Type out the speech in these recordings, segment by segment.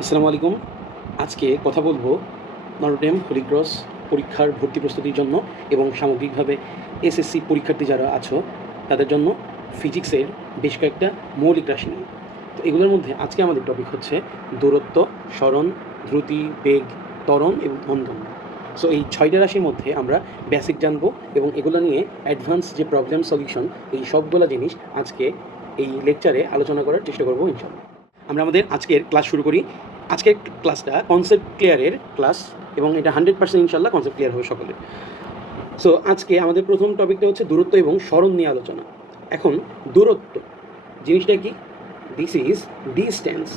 আসসালামু আলাইকুম। আজকে কথা বলবো নটরডেম হোলি ক্রস পরীক্ষার ভর্তি প্রস্তুতির জন্য এবং সামগ্রিকভাবে এসএসসি পরীক্ষার্থী যারা আছো তাদের জন্য ফিজিক্সের বেশ কয়েকটা মৌলিক রাশি নিয়ে। তো এগুলোর মধ্যে আজকে আমাদের টপিক হচ্ছে দূরত্ব, সরণ, দ্রুতি, বেগ, ত্বরণ এবং মন্দন। সো এই 6টা রাশির মধ্যে আমরা বেসিক জানবো এবং এগুলো নিয়ে অ্যাডভান্স যে প্রবলেম সলিউশন এই সবগুলো জিনিস আজকে এই লেকচারে আলোচনা করার চেষ্টা করবো ইনশাআল্লাহ। আমরা আমাদের আজকের ক্লাস শুরু করি। আজকের ক্লাসটা কনসেপ্ট ক্লিয়ারের ক্লাস এবং এটা 100% ইনশাল্লাহ কনসেপ্ট ক্লিয়ার হবে সকলের। সো আজকে আমাদের প্রথম টপিকটা হচ্ছে দূরত্ব এবং সরণ নিয়ে আলোচনা। এখন দূরত্ব জিনিসটা কি? This is distance.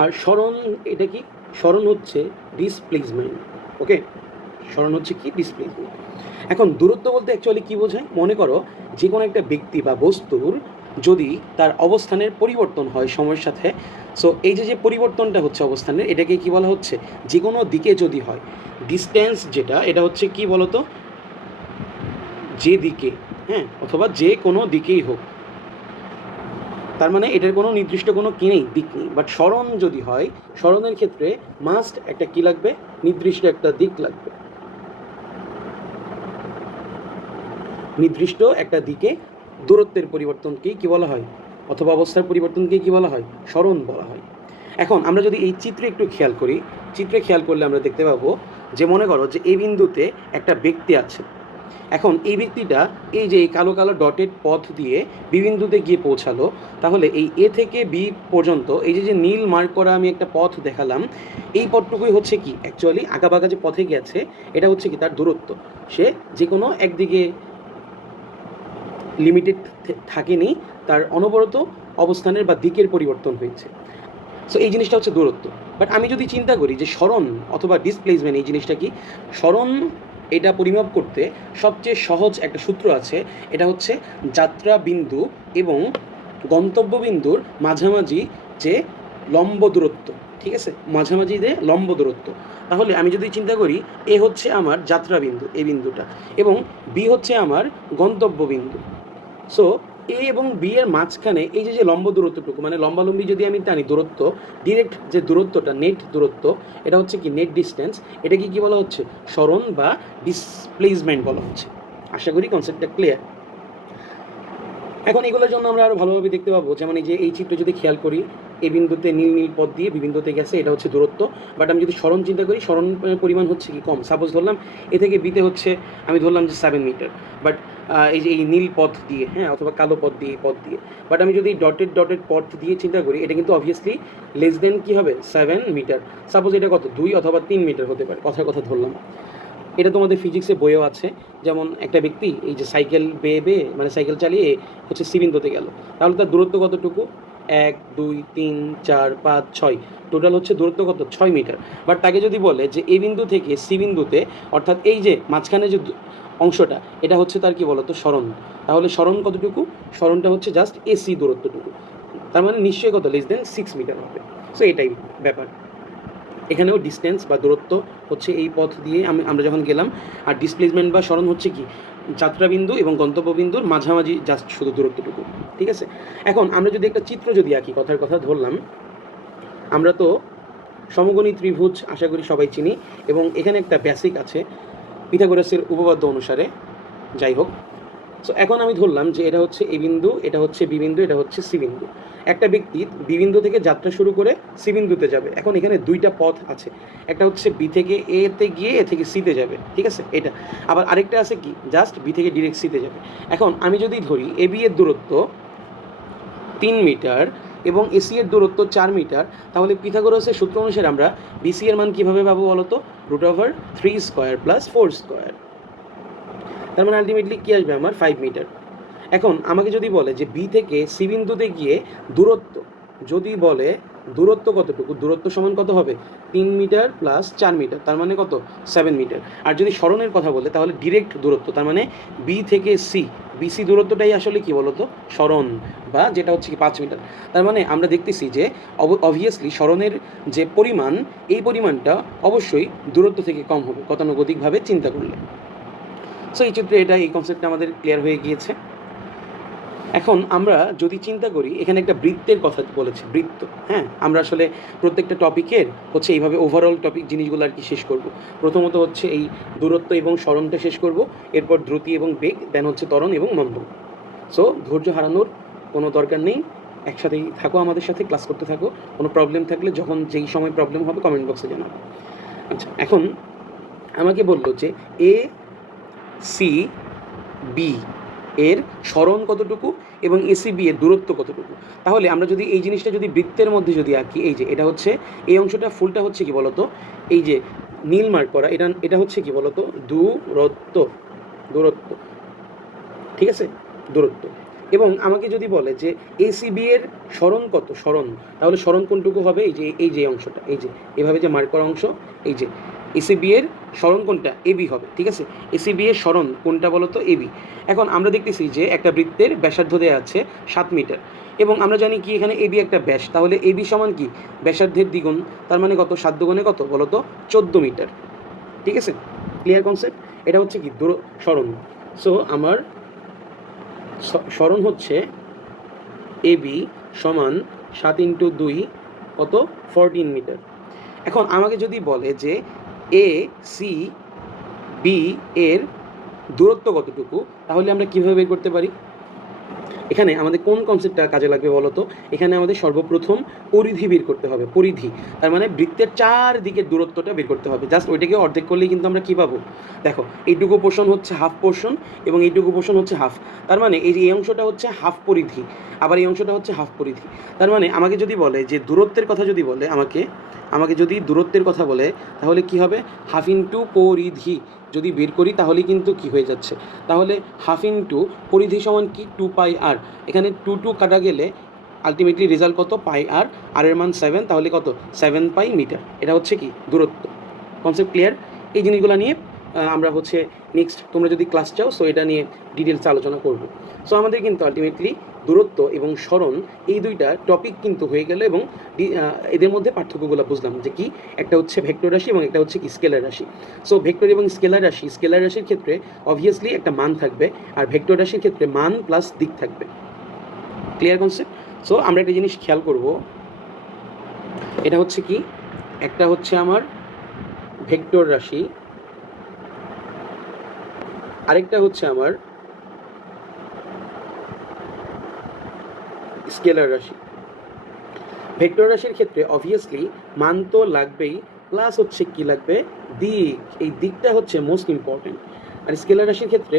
আর সরণ এটা কি? সরণ হচ্ছে ডিসপ্লেসমেন্ট। ওকে, সরণ হচ্ছে কি? ডিসপ্লেসমেন্ট। এখন দূরত্ব বলতে অ্যাকচুয়ালি কী বোঝায়? মনে করো যে কোনো একটা ব্যক্তি বা বস্তুর যদি তার অবস্থানের পরিবর্তন হয় সময়ের সাথে, সো এই যে পরিবর্তনটা হচ্ছে অবস্থানের, এটাকে কি বলা হচ্ছে? যে কোনো দিকে যদি হয়, ডিস্টেন্স যেটা এটা হচ্ছে কি বলতো? যে দিকে, হ্যাঁ, অথবা যে কোনো দিকেই হোক, তার মানে এটার কোনো নির্দিষ্ট কোনো কি নেই, দিক নেই। বাট সরণ যদি হয়, সরণের ক্ষেত্রে মাস্ট একটা কি লাগবে? নির্দিষ্ট একটা দিক লাগবে। নির্দিষ্ট একটা দিকে দূরত্বের পরিবর্তনকেই কী বলা হয়? অথবা অবস্থার পরিবর্তনকেই কী বলা হয়? সরণ বলা হয়। এখন আমরা যদি এই চিত্রে একটু খেয়াল করি, চিত্রে খেয়াল করলে আমরা দেখতে পাবো যে মনে করো যে এই বিন্দুতে একটা ব্যক্তি আছে। এখন এই ব্যক্তিটা এই যে এই কালো কালো ডটেড পথ দিয়ে বি বিন্দুতে গিয়ে পৌঁছালো, তাহলে এই এ থেকে বি পর্যন্ত এই যে নীল মার্ক করা আমি একটা পথ দেখালাম, এই পথটুকুই হচ্ছে কি অ্যাকচুয়ালি আঁকাবাঁকা যে পথে গেছে এটা হচ্ছে কি তার দূরত্ব। সে যে কোনো একদিকে লিমিটেড থাকেনি, তার অনবরত অবস্থানের বা দিকের পরিবর্তন হয়েছে। সো এই জিনিসটা হচ্ছে দূরত্ব। বাট আমি যদি চিন্তা করি যে সরণ অথবা ডিসপ্লেসমেন্ট এই জিনিসটা কি? সরণ এটা পরিমাপ করতে সবচেয়ে সহজ একটা সূত্র আছে, এটা হচ্ছে যাত্রা বিন্দু এবং গন্তব্য বিন্দুর মাঝামাঝি যে লম্ব দূরত্ব, ঠিক আছে, মাঝামাঝি যে লম্ব দূরত্ব। তাহলে আমি যদি চিন্তা করি এ হচ্ছে আমার যাত্রা বিন্দু, এই বিন্দুটা, এবং বি হচ্ছে আমার গন্তব্য বিন্দু। সো এ এবং বি এর মাঝখানে এই যে লম্ব দূরত্বটুকু, মানে লম্বালম্বি যদি আমি টানি দূরত্ব, ডিরেক্ট যে দূরত্বটা নেট দূরত্ব, এটা হচ্ছে কি নেট ডিস্টেন্স। এটা কি বলা হচ্ছে? সরণ বা ডিসপ্লেসমেন্ট বলা হচ্ছে। আশা করি কনসেপ্টটা ক্লিয়ার। এখন এগুলোর জন্য আমরা আরও ভালোভাবে দেখতে পাবো, যেমন এই যে এই চিত্র যদি খেয়াল করি, এ বিন্দুতে নীল নীল পথ দিয়ে বি বিন্দুতে গেছে, এটা হচ্ছে দূরত্ব। বাট আমি যদি সরণ চিন্তা করি, সরণ পরিমাণ হচ্ছে কি কম। সাপোজ ধরলাম এ থেকে বিতে হচ্ছে, আমি ধরলাম যে 7 মিটার। বাট এই যে এই নীল পথ দিয়ে, হ্যাঁ, অথবা কালো পথ দিয়ে, এই পথ দিয়ে, বাট আমি যদি ডটেড ডটেড পথ দিয়ে চিন্তা করি, এটা কিন্তু অবভিয়াসলি লেস দেন কী হবে? 7 মিটার। সাপোজ এটা কত? 2 অথবা 3 মিটার হতে পারে, কথার কথা ধরলাম। এটা তোমাদের ফিজিক্সে বইও আছে। যেমন একটা ব্যক্তি এই যে সাইকেল বেয়ে বেয়ে, মানে সাইকেল চালিয়ে হচ্ছে সি বিন্দুতে গেল, তাহলে তার দূরত্ব কতটুকু? 1 2 3 4 5 6, টোটাল হচ্ছে দূরত্ব কত? 6 মিটার। বাট তাকে যদি বলে যে এ বিন্দু থেকে সি বিন্দুতে, অর্থাৎ এই যে মাঝখানে যে অংশটা, এটা হচ্ছে তার কি বলতো? সরণ। তাহলে সরণ কতটুকু? সরণটা হচ্ছে জাস্ট এসি দূরত্বটুকু। তার মানে নিশ্চয়ই কত? লেস দেন 6 মিটার হবে। সো এটাই ব্যাপার। এখানেও ডিস্টেন্স বা দূরত্ব হচ্ছে এই পথ দিয়ে আমরা যখন গেলাম, আর ডিসপ্লেসমেন্ট বা সরণ হচ্ছে কি যাত্রাবিন্দু এবং গন্তব্যবিন্দুর মাঝামাঝি জাস্ট শুধু দূরত্বটুকু, ঠিক আছে। এখন আমরা যদি একটা চিত্র যদি আঁকি, কথার কথা ধরলাম, আমরা তো সমকোণী ত্রিভুজ আশা করি সবাই চিনি, এবং এখানে একটা বেসিক আছে পিথাগোরাসের উপপাদ্য অনুসারে। যাই হোক, সো এখন আমি ধরলাম যে এটা হচ্ছে এ বিন্দু, এটা হচ্ছে বি বিন্দু, এটা হচ্ছে সি বিন্দু। একটা ব্যক্তি বি বিন্দু থেকে যাত্রা শুরু করে সি বিন্দুতে যাবে। এখন এখানে দুইটা পথ আছে, একটা হচ্ছে বি থেকে এতে গিয়ে এ থেকে সিতে যাবে, ঠিক আছে, এটা। আবার আরেকটা আছে কি জাস্ট বি থেকে ডিরেক্ট সিতে যাবে। এখন আমি যদি ধরি এ বি এর দূরত্ব 3 মিটার এবং এসি এর দূরত্ব 4 মিটার, তাহলে পিথাগোরাসের সূত্র অনুসারে আমরা বিসি এর মান কীভাবে পাবো বলো তো? √3² + 4²। তার মানে আলটিমেটলি কী আসবে আমার? 5 মিটার। এখন আমাকে যদি বলে যে বি থেকে সি বিন্দুতে গিয়ে দূরত্ব, যদি বলে দূরত্ব কতটুকু, দূরত্ব সমান কত হবে? 3 মিটার প্লাস 4 মিটার, তার মানে কত? 7 মিটার। আর যদি সরণের কথা বলে তাহলে ডিরেক্ট দূরত্ব, তার মানে বি থেকে সি, বিসি দূরত্বটাই আসলে কি বলতো? সরণ, বা যেটা হচ্ছে কি 5 মিটার। তার মানে আমরা দেখতেছি যে অবভিয়াসলি সরণের যে পরিমাণ, এই পরিমাণটা অবশ্যই দূরত্ব থেকে কম হবে গতানুগতিকভাবে চিন্তা করলে। সো এই চিত্রে এটা, এই কনসেপ্টটা আমাদের ক্লিয়ার হয়ে গিয়েছে। এখন আমরা যদি চিন্তা করি, এখানে একটা বৃত্তের কথা বলেছে, বৃত্ত। হ্যাঁ, আমরা আসলে প্রত্যেকটা টপিকের হচ্ছে এইভাবে ওভারঅল টপিক জিনিসগুলো আর কি শেষ করব। প্রথমত হচ্ছে এই দূরত্ব এবং স্মরণটা শেষ করব, এরপর দ্রুতি এবং বেগ, দেন হচ্ছে ত্বরণ এবং মন্দন। সো ধৈর্য হারানোর কোনো দরকার নেই, একসাথেই থাকো, আমাদের সাথে ক্লাস করতে থাকো। কোনো প্রবলেম থাকলে যখন যেই সময় প্রবলেম হবে কমেন্ট বক্সে জানাবো। আচ্ছা, এখন আমাকে বললো যে এ সি বি এর স্মরণ কতটুকু এবং এসিবি এর দূরত্ব কতটুকু। তাহলে আমরা যদি এই জিনিসটা যদি বৃত্তের মধ্যে যদি আঁকি, এই যে এটা হচ্ছে এই অংশটা, ফুলটা হচ্ছে কি বলতো, এই যে নীল মার্ক করা, এটা হচ্ছে কি বলতো, দূরত্ব, দূরত্ব, ঠিক আছে, দূরত্ব। এবং আমাকে যদি বলে যে এসিবি এর স্মরণ কত, স্মরণ, তাহলে স্মরণ কোনটুকু হবে, এই যে অংশটা, এই যে এভাবে যে মার্ক করা অংশ, এই যে এসিবি এর স্মরণ কোনটা, এবি হবে, ঠিক আছে। এসিবি এর স্মরণ কোনটা বলো তো, এবি। এখন আমরা দেখতেছি যে একটা বৃত্তের ব্যাসার্ধ দেওয়া আছে 7 মিটার, এবং আমরা জানি কি এখানে এবি একটা ব্যাস, তাহলে এবি সমান কি ব্যাসার্ধের দ্বিগুণ, তার মানে কত, 7 দুগুণে কত বলো তো, 14 মিটার, ঠিক আছে। Clear concept? এটা হচ্ছে কি স্মরণ। সো আমার স্মরণ হচ্ছে এবি সমান 7 ইন্টু 2 কত, 14 মিটার। এখন আমাকে যদি বলে যে এ সি বি এর দূরত্ব কতটুকু, তাহলে আমরা কীভাবে বের করতে পারি? এখানে আমাদের কোন কনসেপ্টটা কাজে লাগবে বলো তো? এখানে আমাদের সর্বপ্রথম পরিধি বের করতে হবে, পরিধি, তার মানে বৃত্তের চারদিকের দূরত্বটা বের করতে হবে। জাস্ট ওইটাকে অর্ধেক করলেই কিন্তু আমরা কী পাবো, দেখো এইটুকু পোর্শন হচ্ছে হাফ পোর্শন এবং এইটুকু পোর্শন হচ্ছে হাফ, তার মানে এই যে এই অংশটা হচ্ছে হাফ পরিধি, আবার এই অংশটা হচ্ছে হাফ পরিধি। তার মানে আমাকে যদি বলে যে দূরত্বের কথা যদি বলে, আমাকে যদি দূরত্বের কথা বলে, তাহলে কি হবে, হাফ ইন্টু পরিধি যদি বের করি তাহলেই কিন্তু কি হয়ে যাচ্ছে, তাহলে হাফ ইন্টু পরিধি সমান কি 2πr, এখানে 2 কাটা গেলে আলটিমেটলি রেজাল্ট কত, πr, আর এর মান 7, তাহলে কত, 7π মিটার। এটা হচ্ছে কি দূরত্ব। Concept clear? এই জিনিসগুলো নিয়ে আমরা হচ্ছে নেক্সট, তোমরা যদি ক্লাস চাও সো এটা নিয়ে ডিটেলস আলোচনা করব। সো আমাদের কিন্তু আলটিমেটলি দূরত্ব এবং স্মরণ এই দুইটা টপিক কিন্তু হয়ে গেল, এবং এদের মধ্যে পার্থক্যগুলো বুঝলাম যে কি, একটা হচ্ছে ভেক্টর রাশি এবং একটা হচ্ছে কি স্কেলার রাশি। সো ভেক্টর এবং স্কেলার রাশির ক্ষেত্রে অবভিয়াসলি একটা মান থাকবে, আর ভেক্টর রাশির ক্ষেত্রে মান প্লাস দিক থাকবে। Clear concept? সো আমরা একটা জিনিস খেয়াল করব, এটা হচ্ছে কি, একটা হচ্ছে আমার ভেক্টর রাশি, আরেকটা হচ্ছে আমার স্কেলার রাশি। ভেক্টর রাশির ক্ষেত্রে অবভিয়াসলি মান তো লাগবেই, প্লাস হচ্ছে কি লাগবে, দিক, এই দিকটা হচ্ছে মোস্ট ইম্পর্টেন্ট। আর স্কেলার রাশির ক্ষেত্রে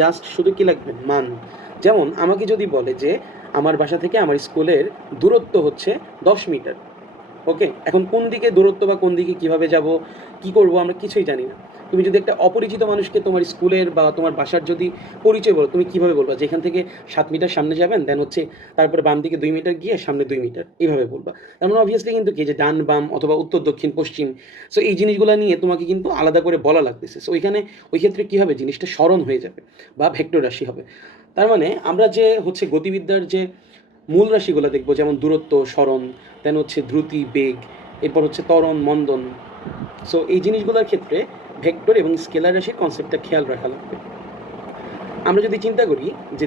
জাস্ট শুধু কি লাগবে, মান। যেমন আমাকে যদি বলে যে আমার বাসা থেকে আমার স্কুলের দূরত্ব হচ্ছে 10 মিটার, ওকে, এখন কোন দিকে দূরত্ব বা কোন দিকে কীভাবে যাব, কি করব, আমরা কিছুই জানি না। তুমি যদি একটা অপরিচিত মানুষকে তোমার স্কুলের বা তোমার বাসার যদি পরিচয় বলো, তুমি কীভাবে বলবা যে এখান থেকে 7 মিটার সামনে যাবেন, দেন হচ্ছে তারপরে বাম দিকে 2 মিটার গিয়ে সামনে 2 মিটার, এইভাবে বলবা। তার মানে অবভিয়াসলি কিন্তু কি, যে ডান বাম অথবা উত্তর দক্ষিণ পশ্চিম, সো এই জিনিসগুলো নিয়ে তোমাকে কিন্তু আলাদা করে বলা লাগতেছে। সো ওই ক্ষেত্রে কী হবে, জিনিসটা স্মরণ হয়ে যাবে বা ভেক্টর রাশি হবে। তার মানে আমরা যে হচ্ছে গতিবিদ্যার যে মূল রাশিগুলো দেখবো, যেমন দূরত্ব, স্মরণ, দেন হচ্ছে দ্রুতি, বেগ, এরপর হচ্ছে ত্বরণ, মন্দন। সো এই জিনিসগুলোর ক্ষেত্রে ভেক্টর এবং স্কেলার রাশির কনসেপ্টটা খেয়াল রাখা লাগবে। আমরা যদি চিন্তা করি যে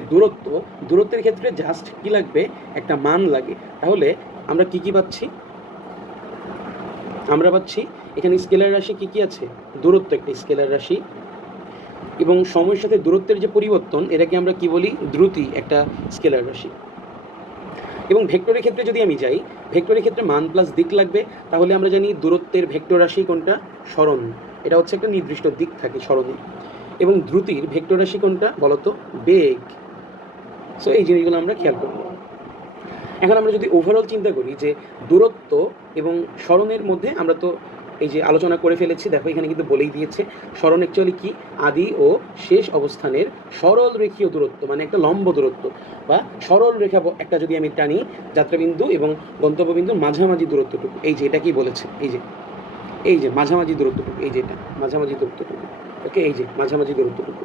দূরত্বের ক্ষেত্রে জাস্ট কি লাগবে, একটা মান লাগে, তাহলে আমরা কি পাচ্ছি, আমরা পাচ্ছি এখানে স্কেলার রাশি কি আছে, দূরত্ব একটা স্কেলার রাশি, এবং সময়ের সাথে দূরত্বের যে পরিবর্তন, এটাকে আমরা কি বলি, দ্রুতি, একটা স্কেলার রাশি। এবং ভেক্টরের ক্ষেত্রে যদি আমি যাই, ভেক্টরের ক্ষেত্রে মান প্লাস দিক লাগবে, তাহলে আমরা জানি দূরত্বের ভেক্টর রাশি কোনটা, স্মরণ, এটা হচ্ছে একটা নির্দিষ্ট দিক থাকে স্মরণের। এবং দ্রুতির ভেক্টর রাশি কোনটা বলতো, বেগ। সো এই জিনিসগুলো আমরা খেয়াল করব। এখন আমরা যদি ওভারঅল চিন্তা করি যে দূরত্ব এবং স্মরণের মধ্যে আমরা তো এই যে আলোচনা করে ফেলেছি, দেখো এখানে কিন্তু বলেই দিয়েছে স্মরণ অ্যাকচুয়ালি কি, আদি ও শেষ অবস্থানের সরল রেখীয় দূরত্ব, মানে একটা লম্ব দূরত্ব বা সরল রেখা একটা যদি আমি টানি, যাত্রাবিন্দু এবং গন্তব্যবিন্দুর মাঝামাঝি দূরত্বটুকু, এই যে এটা কি বলেছে, এই যে মাঝামাঝি দূরত্বটুকু, এই যে এটা মাঝামাঝি দূরত্বটুকু, ওকে, এই যে মাঝামাঝি দূরত্বটুকু।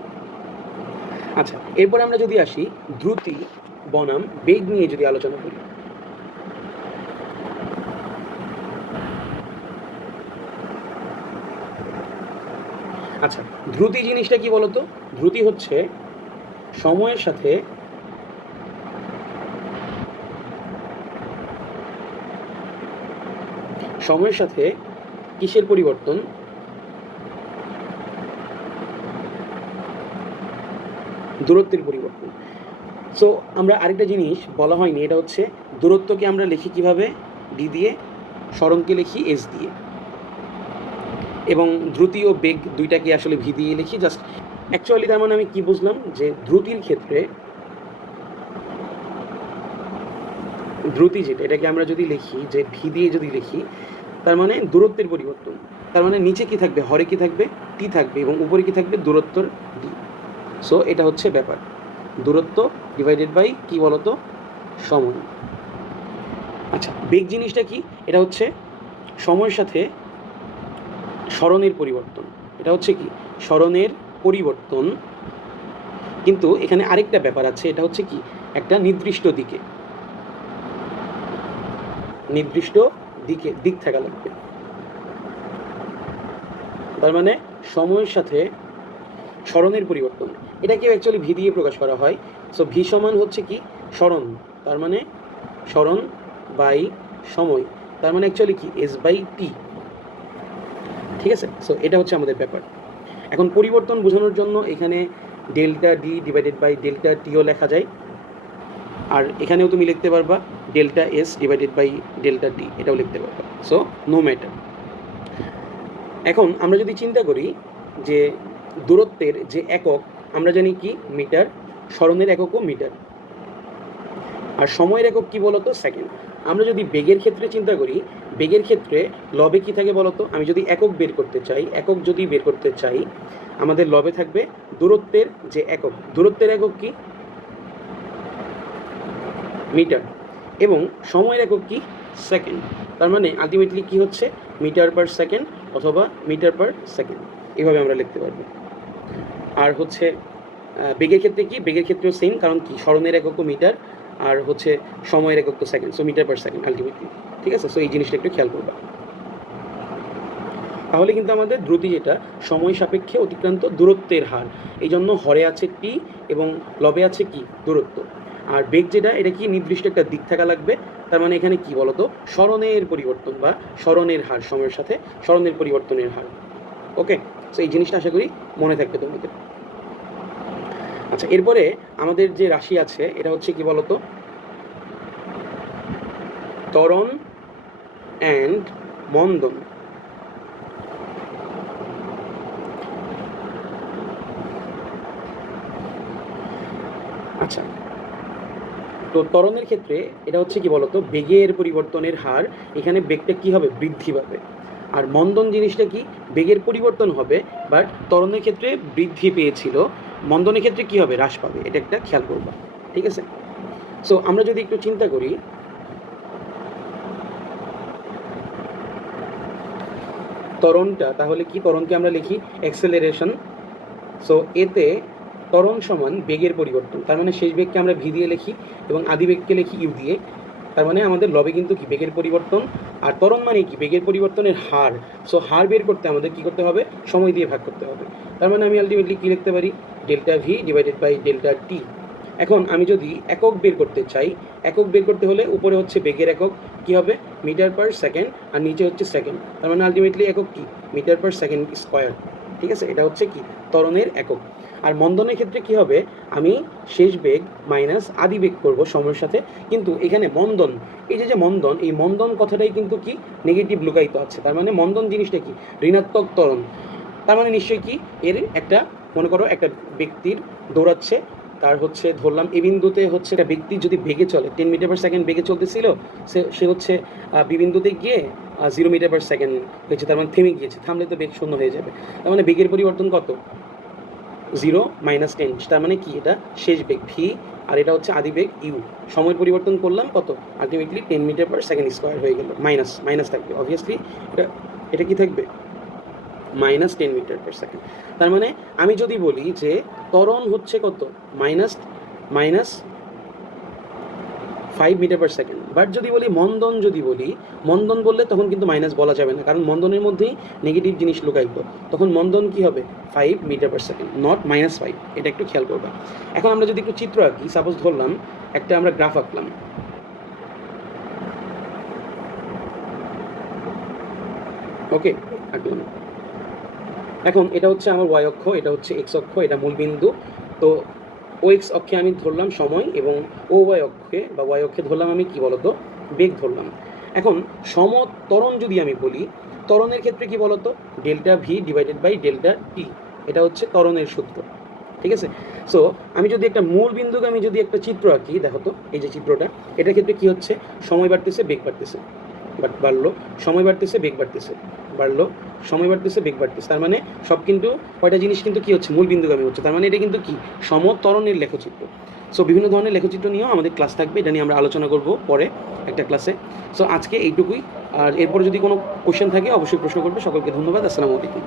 আচ্ছা, এরপরে আমরা যদি আসি দ্রুতি বনাম বেগ নিয়ে যদি আলোচনা করি, আচ্ছা, দ্রুতি জিনিসটা কি বলতো, দ্রুতি হচ্ছে সময়ের সাথে সময়ের সাথে কিসের পরিবর্তন? দূরত্বের পরিবর্তন। সো আমরা আরেকটা জিনিস বলা হয়নি, এটা হচ্ছে দূরত্বকে আমরা লিখি কিভাবে? ডি দিয়ে, সরণকে লিখি এস দিয়ে, এবং দ্রুতি ও বেগ দুইটাকে আসলে ভি দিয়ে লিখি। জাস্ট অ্যাকচুয়ালি তার মানে আমি কি বুঝলাম, যে দ্রুতির ক্ষেত্রে দ্রুতি যেটা, এটাকে আমরা যদি লিখি যে ভি দিয়ে যদি লিখি, তার মানে দূরত্বের পরিবর্তন। তার মানে নিচে কি থাকবে? হরে কি থাকবে? টি থাকবে, এবং উপরে কি থাকবে? দূরত্বর ডি। সো এটা হচ্ছে ব্যাপার, দূরত্ব ডিভাইডেড বাই কি বলতো? সময়। আচ্ছা, বেগ জিনিসটা কি? এটা হচ্ছে সময়ের সাথে সরণের পরিবর্তন। এটা হচ্ছে কি? সরণের পরিবর্তন। কিন্তু এখানে আরেকটা ব্যাপার আছে, এটা হচ্ছে কি? একটা নির্দিষ্ট দিকে, নির্দিষ্ট দিক থাকা লাগবে। তার মানে সময়ের সাথে সরণের পরিবর্তন, এটাকে অ্যাকচুয়ালি ভি দিয়ে প্রকাশ করা হয়। সো ভি সমান হচ্ছে কি? সরণ। তার মানে সরণ বাই সময়, তার মানে অ্যাকচুয়ালি কি? S by T. ঠিক আছে? সো এটা হচ্ছে আমাদের ব্যাপার। এখন পরিবর্তন বোঝানোর জন্য এখানে delta D divided by delta টিও লেখা যায়, আর এখানেও তুমি লিখতে পারবা delta S divided by delta T, এটাও লিখতে পারবা। So no matter. এখন আমরা যদি চিন্তা করি যে দূরত্বের যে একক, আমরা জানি কি? মিটার। সরণের এককও মিটার, আর সময়ের একক কি বলতো? সেকেন্ড। আমরা যদি বেগের ক্ষেত্রে চিন্তা করি, বেগের ক্ষেত্রে লবে কি থাকে বলতো? আমি যদি একক বের করতে চাই, আমাদের লবে থাকবে দূরত্বের যে একক। দূরত্বের একক কি? মিটার। এবং সময়ের একক কি? সেকেন্ড। তার মানে আলটিমেটলি কি হচ্ছে? মিটার পার সেকেন্ড অথবা মিটার পার সেকেন্ড, এভাবে আমরা লিখতে পারবো। আর হচ্ছে বেগের ক্ষেত্রে কি? বেগের ক্ষেত্রেও সেম, কারণ কি? সরণের এককও মিটার, আর হচ্ছে সময়ের একক তো second, so metre per second ultimately. ঠিক আছে? সো এই জিনিসটা একটু খেয়াল করবা। তাহলে কিন্তু আমাদের দ্রুতি যেটা, সময় সাপেক্ষে অতিক্রান্ত দূরত্বের হার, এই জন্য হরে আছে টি এবং লবে আছে কি? দূরত্ব। আর বেগ যেটা, এটা কি? নির্দিষ্ট একটা দিক থাকা লাগবে। তার মানে এখানে কি বলতো? সরণের পরিবর্তন বা সরণের হার, সময়ের সাথে সরণের পরিবর্তনের হার। ওকে? সো এই জিনিসটা আশা করি মনে থাকবে তোমাদের। আচ্ছা, এরপরে আমাদের যে রাশি আছে, এটা হচ্ছে কি বলতো? ত্বরণ অ্যান্ড মন্দন। আচ্ছা, তো ত্বরণের ক্ষেত্রে এটা হচ্ছে কি বলতো? বেগের পরিবর্তনের হার। এখানে বেগটা কি হবে? বৃদ্ধি পাবে। আর মন্দন জিনিসটা কি? বেগের পরিবর্তন হবে, বাট ত্বরণের ক্ষেত্রে বৃদ্ধি পেয়েছিল, মন্দনের ক্ষেত্রে কি হবে? হ্রাস পাবে। এটা একটা খেয়াল করবা। ঠিক আছে? সো আমরা যদি একটু চিন্তা করি, ত্বরণটা তাহলে কি? ত্বরণকে আমরা লিখি অ্যাক্সেলারেশন। সো এতে ত্বরণ সমান বেগের পরিবর্তন, তার মানে শেষ বেগকে আমরা ভি দিয়ে লিখি এবং আদি বেগকে লিখি ইউ দিয়ে। তার মানে আমাদের লবে কিন্তু কি? বেগের পরিবর্তন। আর ত্বরণ মানে কি? বেগের পরিবর্তনের হার। সো হার বের করতে আমাদের কি করতে হবে? সময় দিয়ে ভাগ করতে হবে। তার মানে আমি আলটিমেটলি কি লিখতে পারি? Delta V divided by delta T. এখন আমি যদি একক বের করতে চাই, একক বের করতে হলে উপরে হচ্ছে বেগের একক কি হবে? মিটার পার সেকেন্ড, আর নিচে হচ্ছে সেকেন্ড। তার মানে আলটিমেটলি একক কি? Metre per second square. ঠিক আছে? এটা হচ্ছে কি? ত্বরণের একক। আর মন্দনের ক্ষেত্রে কি হবে? আমি শেষ বেগ মাইনাস আদি বেগ করব সময়ের সাথে। কিন্তু এখানে মন্দন, এই যে মন্দন, এই মন্দন কথাটাই কিন্তু কি? নেগেটিভ লুকায়িত আছে। তার মানে মন্দন জিনিসটা কি? ঋণাত্মক ত্বরণ। তার মানে নিশ্চয়ই কি? এর একটা, মনে করো একটা ব্যক্তির দৌড়াচ্ছে, তার হচ্ছে ধরলাম এ বিন্দুতে হচ্ছে একটা ব্যক্তি যদি বেগে চলে, 10 মিটার পার সেকেন্ড বেগে চলতেছিল, সে হচ্ছে বি বিন্দুতে গিয়ে 0 মিটার পার সেকেন্ড হয়েছে, তার মানে থেমে গিয়েছে। থামলে তো বেগ শূন্য হয়ে যাবে। তার মানে বেগের পরিবর্তন কত? 0 মাইনাস 10। তার মানে কি? এটা শেষ বেগ ভি, আর এটা হচ্ছে আদি বেগ ইউ। সময়ের পরিবর্তন করলাম কত? Ultimately 10 metre per second square হয়ে গেল। মাইনাস মাইনাস থাকবে অবভিয়াসলি, এটা এটা কি থাকবে? Minus 10 metre per second. তার মানে আমি যদি বলি যে ত্বরণ হচ্ছে কত? Minus minus 5 metre per second. But যদি বলি মন্দন, যদি বলি মন্দন বললে তখন কিন্তু মাইনাস বলা যাবে না, কারণ মন্দনের মধ্যেই নেগেটিভ জিনিস লুকায়িত। তখন মন্দন কি হবে? 5 মিটার পার সেকেন্ড, নট -5। এটা একটু খেয়াল করবা। এখন আমরা যদি একটু চিত্র আঁকি, সাপোজ ধরলাম একটা আমরা গ্রাফ আঁকলাম। ওকে, আঁকলাম। এখন এটা হচ্ছে আমার ওয়াই অক্ষ, এটা হচ্ছে এক্স অক্ষ, এটা মূল বিন্দু। তো ও এক্স অক্ষে আমি ধরলাম সময় এবং ও ওয়াই অক্ষে বা ওয়াই অক্ষে ধরলাম আমি কি বলতো, বেগ ধরলাম। এখন ত্বরণ যদি আমি বলি, ত্বরণের ক্ষেত্রে কি বলতো, delta V divided by delta T, এটা হচ্ছে ত্বরণের সূত্র। ঠিক আছে? সো আমি যদি একটা মূল বিন্দুকে আমি যদি একটা চিত্র আঁকি, দেখো তো এই যে চিত্রটা, এটার ক্ষেত্রে কি হচ্ছে, সময় বাড়তেছে বেগ বাড়তেছে, বাড়লো, সময় বাড়তেছে বেগ বাড়তেছে, বাড়লো, সময় বাড়তেছে বেগ বাড়তেছে। তার মানে সব কিন্তু কয়টা জিনিস কিন্তু কি হচ্ছে, মূল বিন্দুগামী হচ্ছে। তার মানে এটা কিন্তু কি, সমত্বরণের লেখচিত্র। সো বিভিন্ন ধরনের লেখচিত্র নিয়েও আমাদের ক্লাস থাকবে, এটা নিয়ে আমরা আলোচনা করব পরে একটা ক্লাসে। সো আজকে এইটুকুই। আর এরপরে যদি কোনো কোশ্চেন থাকে অবশ্যই প্রশ্ন করবে। সকলকে ধন্যবাদ। আসসালামু আলাইকুম।